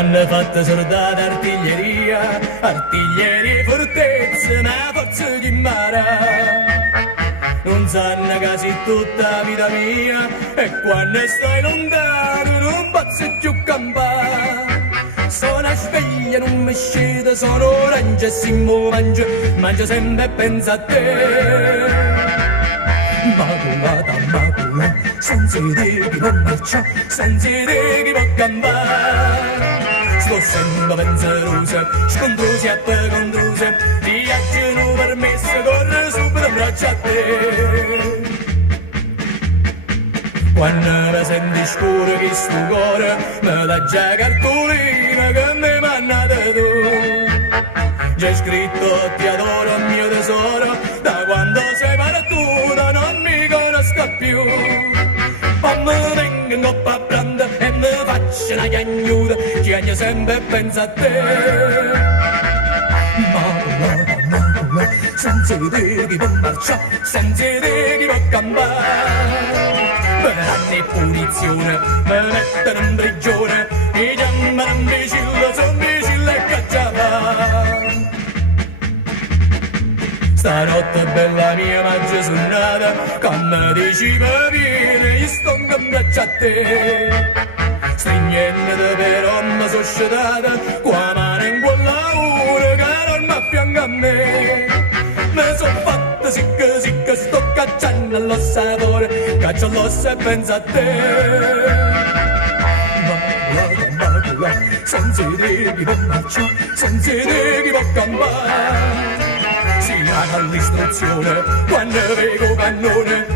Hanno fatto soldati artiglierie fortezze, ma forza di mare. Non sanno che sei tutta vita mia, e quando stai lontano non posso più campare. Sono sveglia, non mi scende, sono orange e si mangio sempre e penso a te. Maculata, senza idea che può marciare, senza idea che può campare. Sto sempre penserosa, scontrosi e poi controsa, viaggiano permesso, corre subito in braccio a te. Quando mi senti scuro che sto cuore, me dà già cartolina che mi mannate tu. C'è scritto ti adoro mio tesoro, da quando sei partita non mi conosco più. Poi mi vengo in coppa a prendere e mi faccio una chiagnuta, chiagno sempre e penso a te. Maculata, senza idea che può marciare, senza idea che può campare. Per anni e punizione, me mettono in prigione, mi chiamano imbecille, sono imbecille e cacciava. Stanotte bella mia maggio suonata, come dici mi viene, io sto in braccio a te. Stringendo però mi sono sciatata, qua mano in quella ora che non mi affianca a me. Mi son fatta sicca, sto cacciando allo sapore, caccio l'osso e penso a te. Maculata, senza idea che può marciare, senza idea che può campare. Si ha all'istruzione, quando vedo cannone,